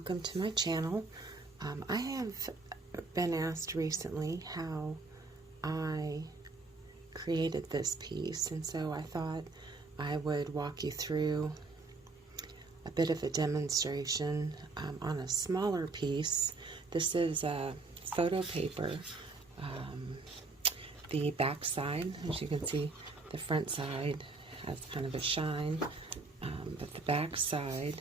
welcome to my channel. I have been asked recently how I created this piece, and so I thought I would walk you through a bit of a demonstration on a smaller piece. This is a photo paper. The back side, as you can see, the front side has kind of a shine, but the back side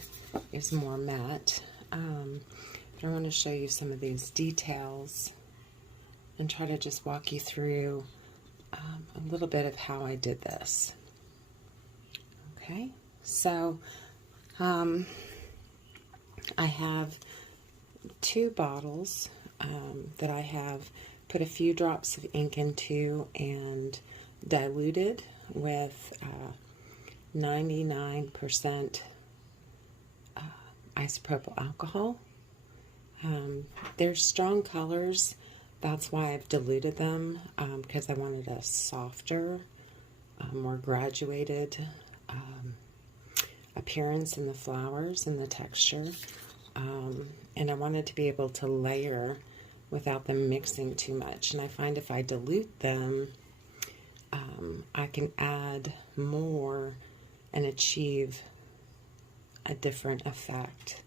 is more matte. But I want to show you some of these details and try to just walk you through a little bit of how I did this. Okay, so I have two bottles that I have put a few drops of ink into and diluted with 99% isopropyl alcohol. They're strong colors. That's why I've diluted them, because I wanted a softer, more graduated appearance in the flowers and the texture. And I wanted to be able to layer without them mixing too much. And I find if I dilute them, I can add more and achieve a different effect.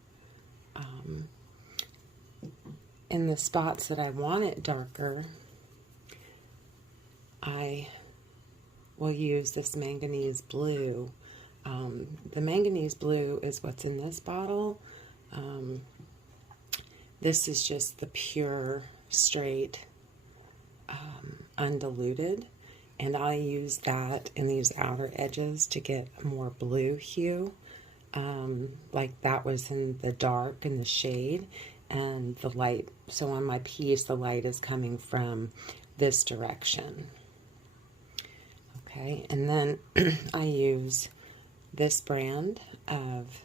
In the spots that I want it darker, I will use this manganese blue. The manganese blue is what's in this bottle. This is just the pure, straight, undiluted. And I use that in these outer edges to get a more blue hue. Like that was in the dark and the shade and the light. So on my piece, the light is coming from this direction. Okay, and then I use this brand of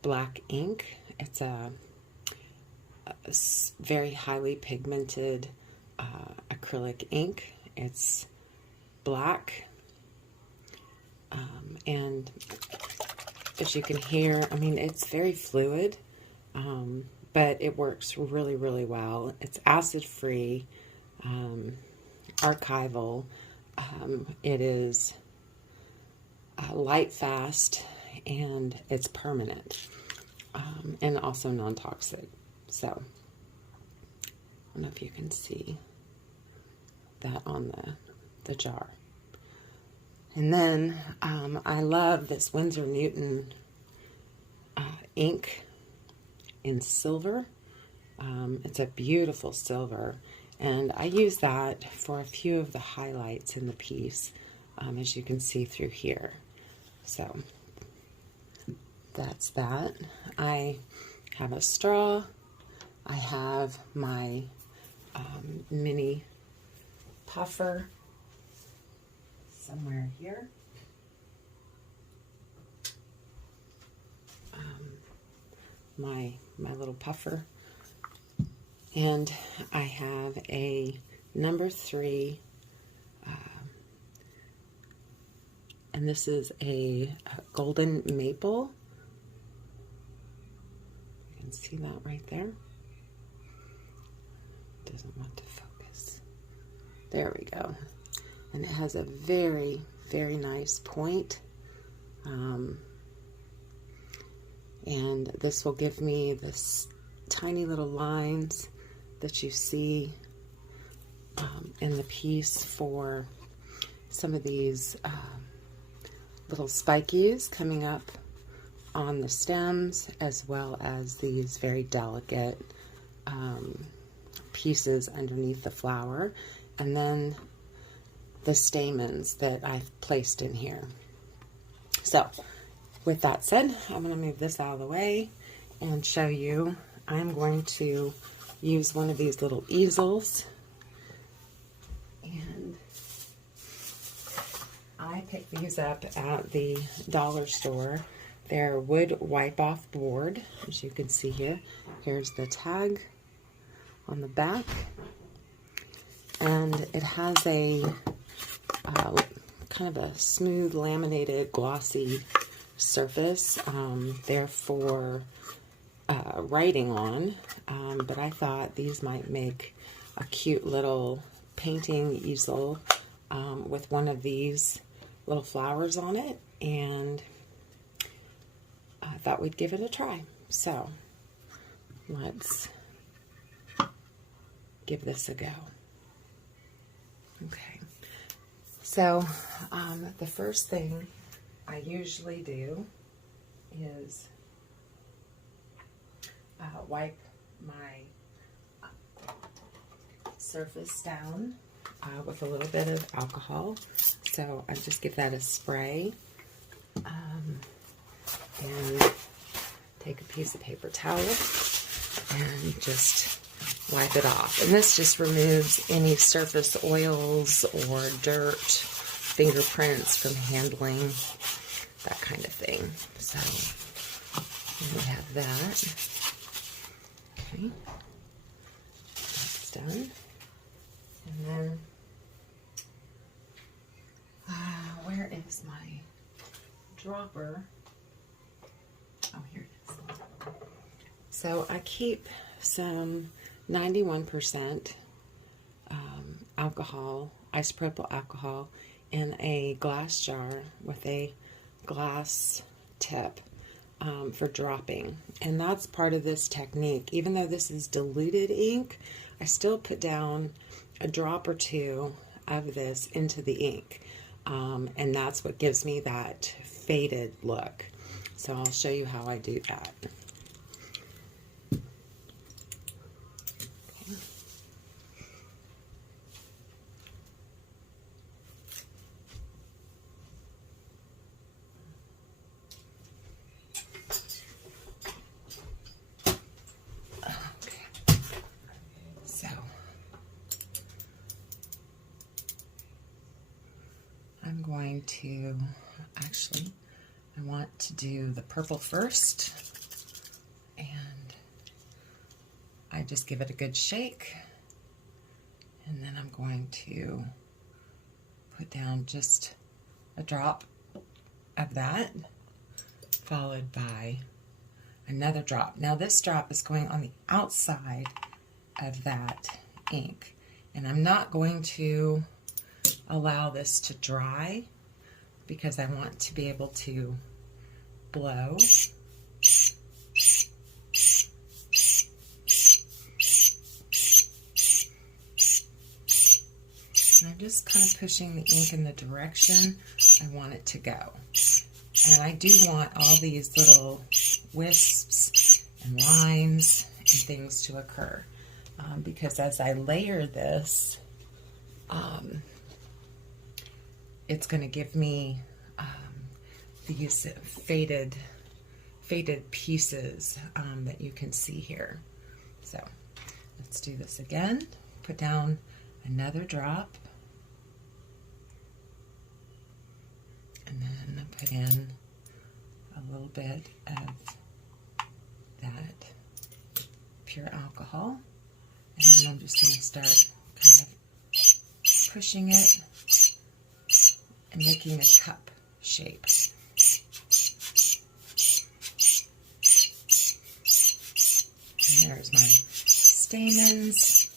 black ink. It's a very highly pigmented acrylic ink. It's black, and as you can hear, I mean, it's very fluid, but it works really, really well. It's acid-free, archival. It is light fast, and it's permanent, and also non-toxic. So, I don't know if you can see that on the jar. And then I love this Winsor Newton ink in silver. It's a beautiful silver, and I use that for a few of the highlights in the piece, as you can see through here. So that's that. I have a straw. I have my mini puffer somewhere here. My little puffer. And I have a number 3, and this is a golden maple. You can see that right there. Doesn't want to focus. There we go. And it has a very, very nice point. And this will give me this tiny little lines that you see in the piece for some of these little spikies coming up on the stems, as well as these very delicate pieces underneath the flower, and then the stamens that I've placed in here. So with that said, I'm going to move this out of the way and show you. I'm going to use one of these little easels, and I picked these up at the dollar store. They're wood wipe-off board, as you can see here. Here's the tag on the back, and it has a kind of a smooth laminated glossy surface. They're for writing on, but I thought these might make a cute little painting easel with one of these little flowers on it, and I thought we'd give it a try. So let's give this a go. Okay, so the first thing I usually do is wipe my surface down with a little bit of alcohol. So I just give that a spray, and take a piece of paper towel and just wipe it off. And this just removes any surface oils or dirt, fingerprints from handling, that kind of thing. So we have that. Okay, that's done. And then, where is my dropper? Oh, here it is. So I keep some 91% alcohol, isopropyl alcohol, in a glass jar with a glass tip for dropping. And that's part of this technique. Even though this is diluted ink, I still put down a drop or two of this into the ink. And that's what gives me that faded look. So I'll show you how I do that. I'm going to, actually, I want to do the purple first, and I just give it a good shake, and then I'm going to put down just a drop of that, followed by another drop. Now this drop is going on the outside of that ink, and I'm not going to allow this to dry because I want to be able to blow. And I'm just kind of pushing the ink in the direction I want it to go. And I do want all these little wisps and lines and things to occur, because as I layer this, it's going to give me these faded pieces that you can see here. So let's do this again. Put down another drop, and then put in a little bit of that pure alcohol, and then I'm just going to start kind of pushing it and making a cup shape. And there's my stamens,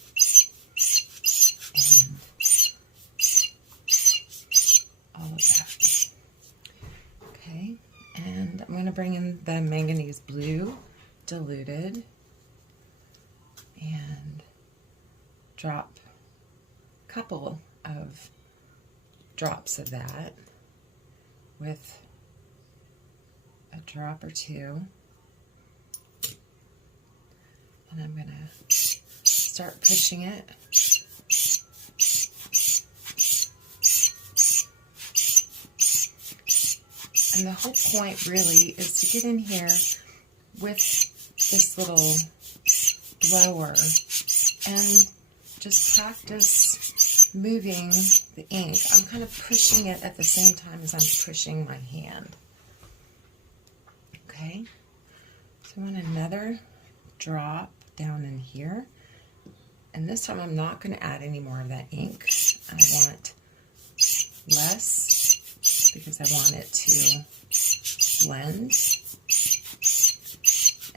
and all of that. Okay, and I'm going to bring in the manganese blue diluted and drop a couple of drops of that with a drop or two, and I'm going to start pushing it. And the whole point really is to get in here with this little blower and just practice moving the ink. I'm kind of pushing it at the same time as I'm pushing my hand. Okay, so I want another drop down in here, and this time I'm not going to add any more of that ink. I want less because I want it to blend,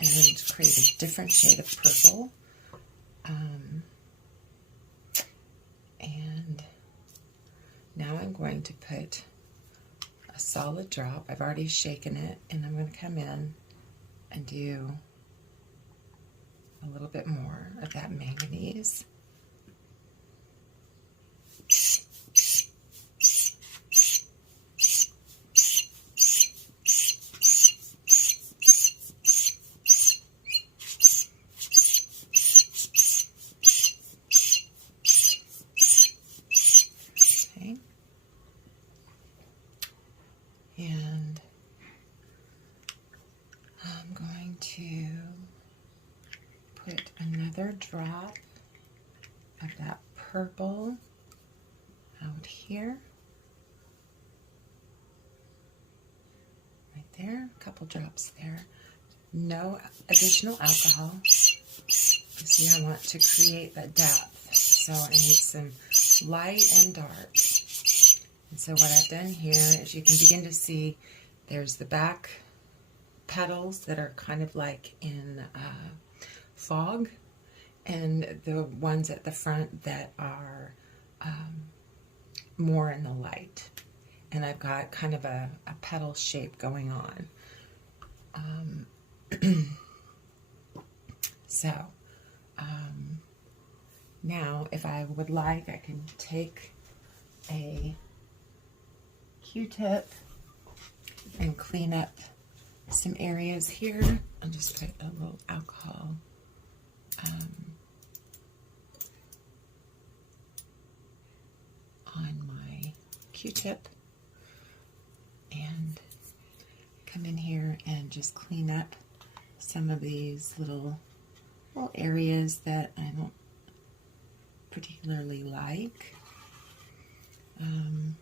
and create a different shade of purple. And now I'm going to put a solid drop. I've already shaken it, and I'm going to come in and do a little bit more of that manganese. Okay. And I'm going to put another drop of that purple out here, right there, a couple drops there. No additional alcohol. You see, I want to create that depth, so I need some light and dark. And so what I've done here is you can begin to see there's the back petals that are kind of like in fog, and the ones at the front that are more in the light. And I've got kind of a petal shape going on. Now if I would like, I can take a Q-tip and clean up some areas here. I'll just put a little alcohol on my Q-tip and come in here and just clean up some of these little areas that I don't particularly like. Don't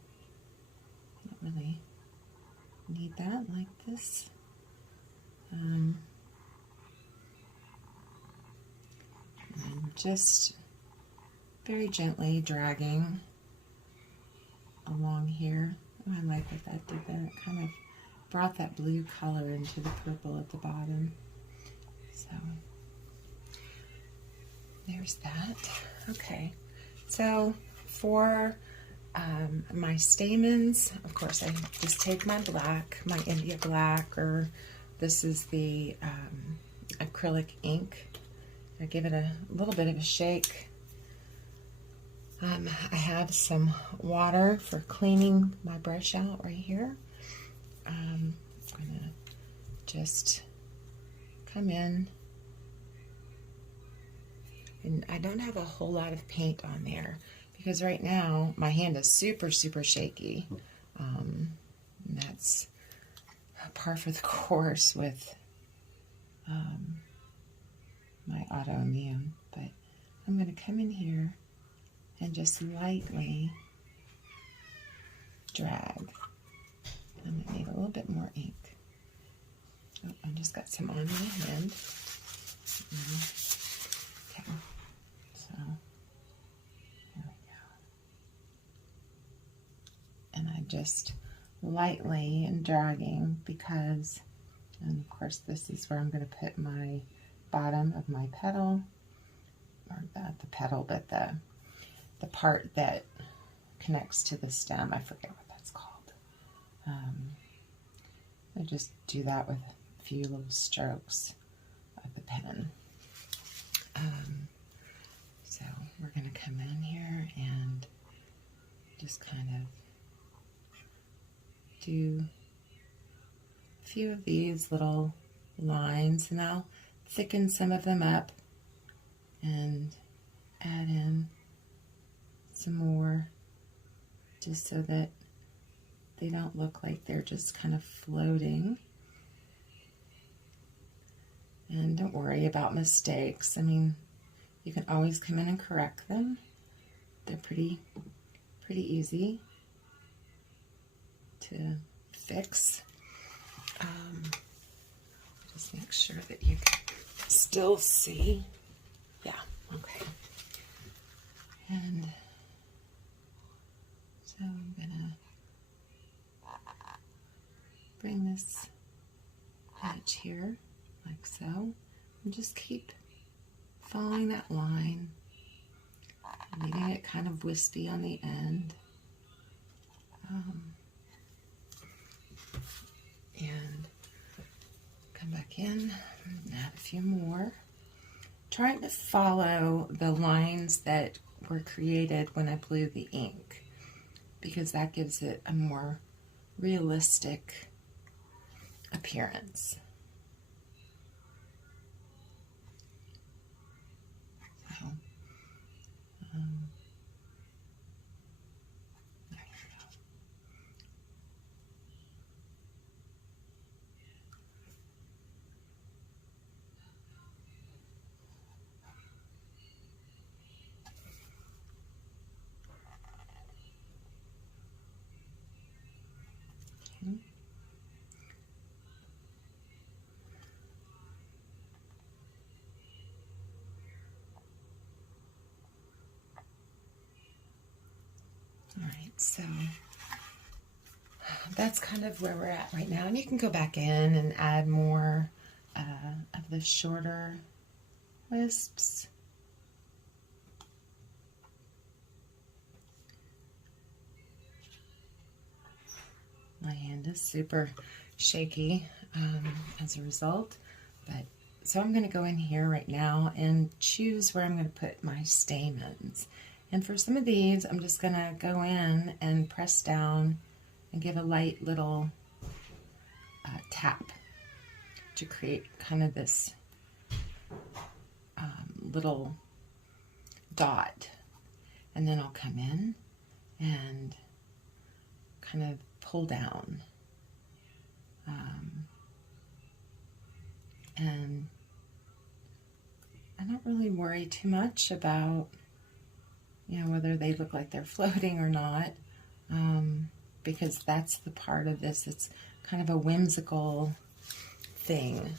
really need that like this. And just very gently dragging along here. Oh, I like what that did there. It kind of brought that blue color into the purple at the bottom. So there's that. Okay, so for my stamens, of course, I just take my black, my India black, or this is the acrylic ink. I give it a little bit of a shake. I have some water for cleaning my brush out right here. I'm going to just come in, and I don't have a whole lot of paint on there because right now my hand is super shaky. And that's par for the course with my autoimmune. But I'm going to come in here and just lightly drag. I'm going to need a little bit more ink. Oh, I just got some on my hand. Okay, so here we go. And I just lightly and dragging because, and of course this is where I'm going to put my bottom of my petal, or not the petal, but the part that connects to the stem. I forget what that's called. I just do that with a few little strokes of the pen. So we're going to come in here and just kind of do a few of these little lines, and I'll thicken some of them up and add in some more just so that they don't look like they're just kind of floating. And don't worry about mistakes. I mean, you can always come in and correct them. They're pretty easy to fix. Just make sure that you can still see. Yeah, okay. And so I'm gonna bring this edge here like so. And just keep following that line, leaving it kind of wispy on the end. And come back in and add a few more. Trying to follow the lines that were created when I blew the ink, because that gives it a more realistic appearance. So, there you go. Okay. All right, so that's kind of where we're at right now. And you can go back in and add more of the shorter wisps. My hand is super shaky as a result, but so I'm going to go in here right now and choose where I'm going to put my stamens. And for some of these, I'm just going to go in and press down and give a light little tap to create kind of this little dot. And then I'll come in and kind of pull down. And I don't really worry too much about, whether they look like they're floating or not, because that's the part of this. It's kind of a whimsical thing.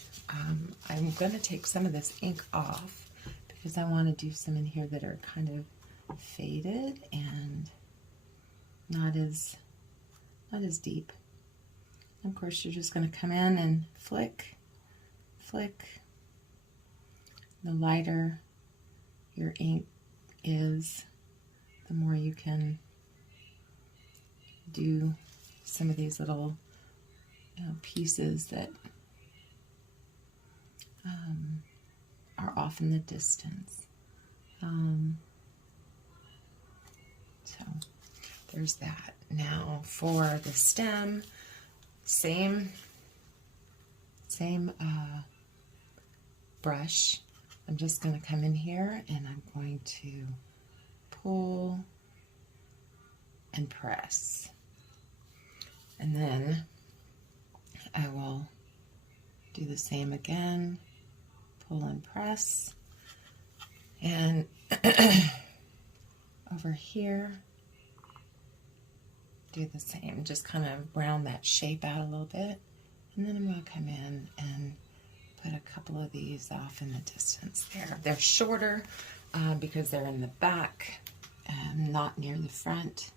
I'm going to take some of this ink off because I want to do some in here that are kind of faded and not as deep. Of course, you're just going to come in and flick. The lighter your ink is, the more you can do some of these little pieces that are off in the distance. So there's that. Now for the stem, same brush. I'm just going to come in here and I'm going to pull and press. And then I will do the same again, pull and press. And over here, do the same, just kind of round that shape out a little bit. And then I'm going to come in and put a couple of these off in the distance there. They're shorter because they're in the back, not near the front.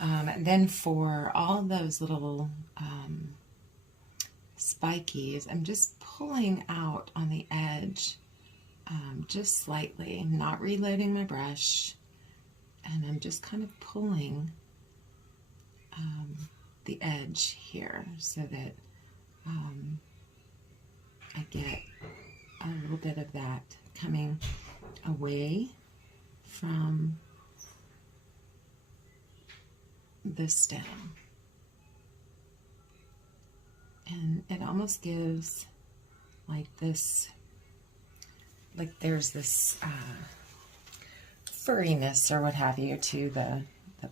And then for all those little spikies, I'm just pulling out on the edge just slightly, not reloading my brush, and I'm just kind of pulling the edge here so that I get a little bit of that coming away from the stem. And it almost gives like this, like there's this furriness or what have you to the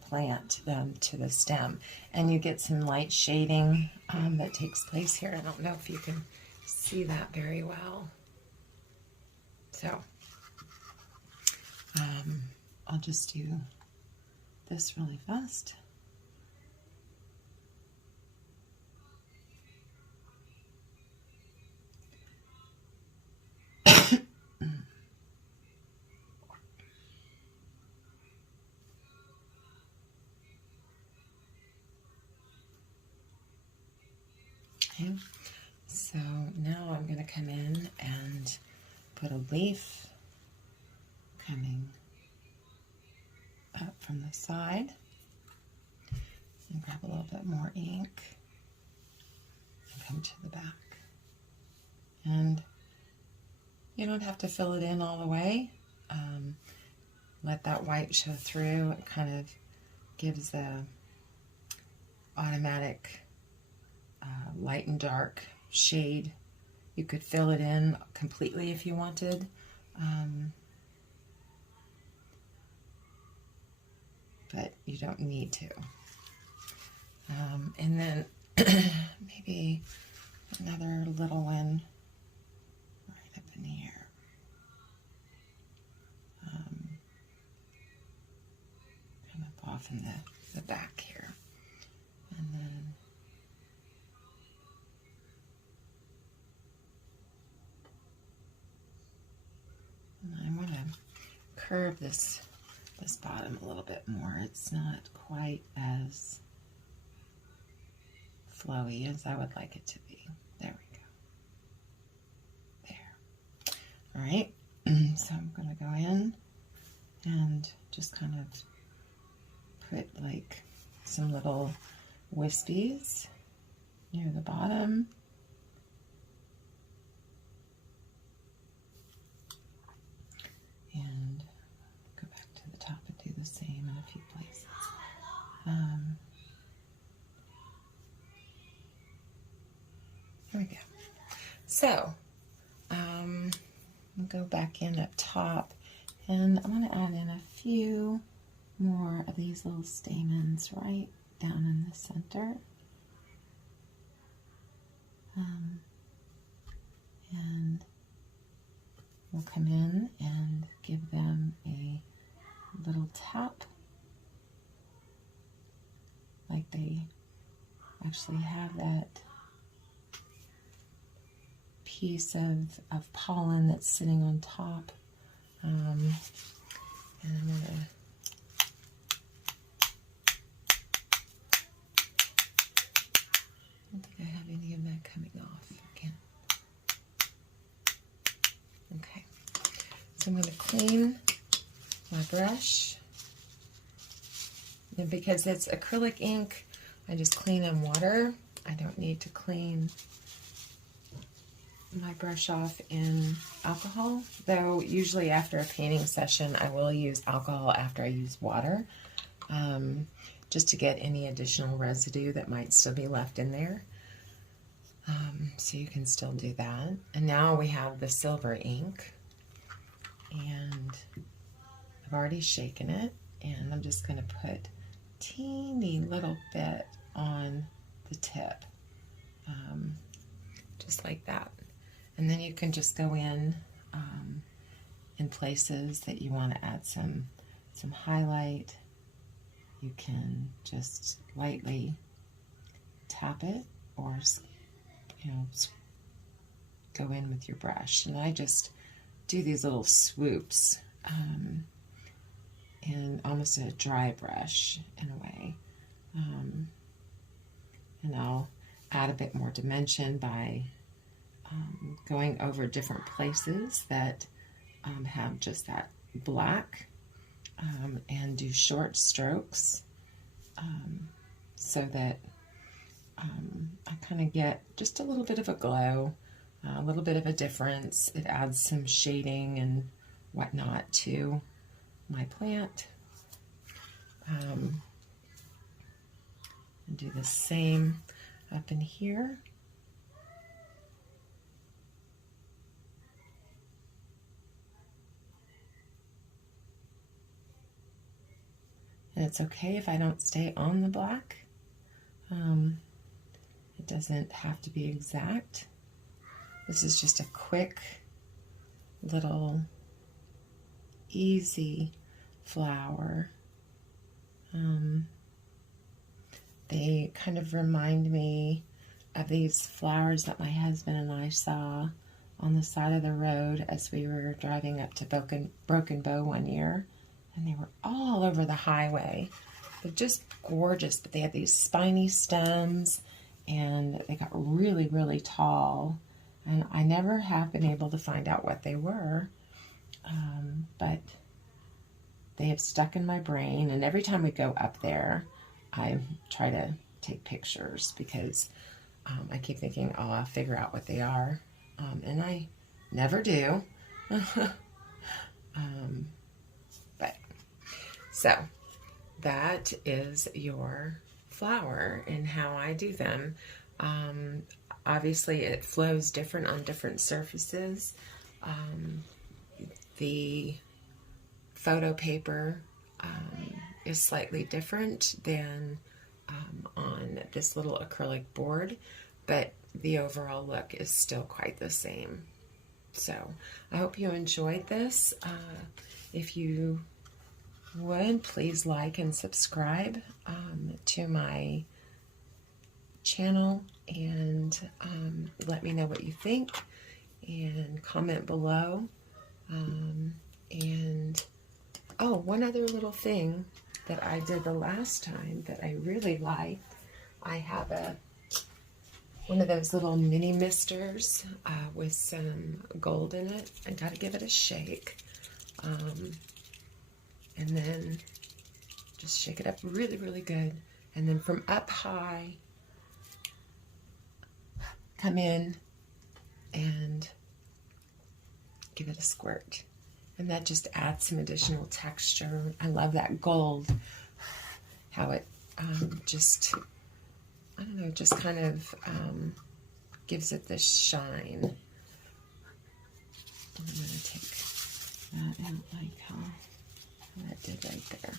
plant, to the stem, and you get some light shading that takes place here. I don't know if you can see that very well. So I'll just do this really fast. Okay, so now I'm going to come in and put a leaf coming up from the side and grab a little bit more ink and come to the back. And you don't have to fill it in all the way. Let that white show through. It kind of gives the automatic light and dark shade. You could fill it in completely if you wanted. But you don't need to. And then maybe another little one right up in here. Kind of off in the back here. And then I want to curve this bottom a little bit more. It's not quite as flowy as I would like it to be. There we go. There. All right. So I'm going to go in and just kind of put like some little wispies near the bottom. And go back to the top and do the same in a few places. There we go. So, I'll go back in up top, and I'm going to add in a few more of these little stamens right down in the center. And we'll come in and give them a little tap, like they actually have that piece of pollen that's sitting on top. And I'm going to I don't think I have any of that coming off again. Okay, so I'm going to clean my brush. And because it's acrylic ink, I just clean in water. I don't need to clean my brush off in alcohol, though usually after a painting session I will use alcohol after I use water, just to get any additional residue that might still be left in there. So you can still do that. And now we have the silver ink, and I've already shaken it, and I'm just going to put a teeny little bit on the tip, just like that. And then you can just go in places that you want to add some highlight. You can just lightly tap it, or go in with your brush. And I just do these little swoops, and almost a dry brush in a way. And I'll add a bit more dimension by going over different places that have just that black, and do short strokes, so that I kind of get just a little bit of a glow, a little bit of a difference. It adds some shading and whatnot to my plant. And do the same up in here. And it's okay if I don't stay on the black. It doesn't have to be exact. This is just a quick little easy flower. They kind of remind me of these flowers that my husband and I saw on the side of the road as we were driving up to Broken Bow one year. And they were all over the highway. They're just gorgeous, but they had these spiny stems, and they got really, really tall, and I never have been able to find out what they were, but they have stuck in my brain, and every time we go up there, I try to take pictures because I keep thinking, oh, I'll figure out what they are, and I never do. But so that is your flower and how I do them. Obviously it flows different on different surfaces. The photo paper is slightly different than on this little acrylic board, but the overall look is still quite the same. So I hope you enjoyed this. If you would, please like and subscribe to my channel, and let me know what you think, and comment below. And oh, one other little thing that I did the last time that I really liked, I have one of those little mini misters with some gold in it. I gotta give it a shake. And then just shake it up really, really good. And then from up high, come in and give it a squirt. And that just adds some additional texture. I love that gold, how it just, I don't know, just kind of gives it this shine. I'm going to take that out like how that did right there.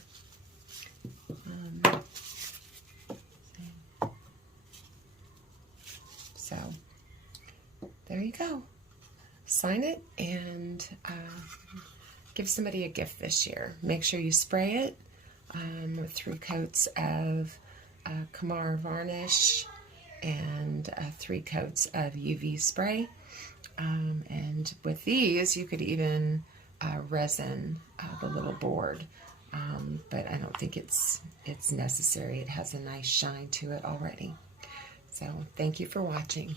So there you go. Sign it and give somebody a gift this year. Make sure you spray it with 3 coats of Kamar varnish and 3 coats of UV spray. And with these, you could even resin the little board, but I don't think it's necessary. It has a nice shine to it already. So thank you for watching.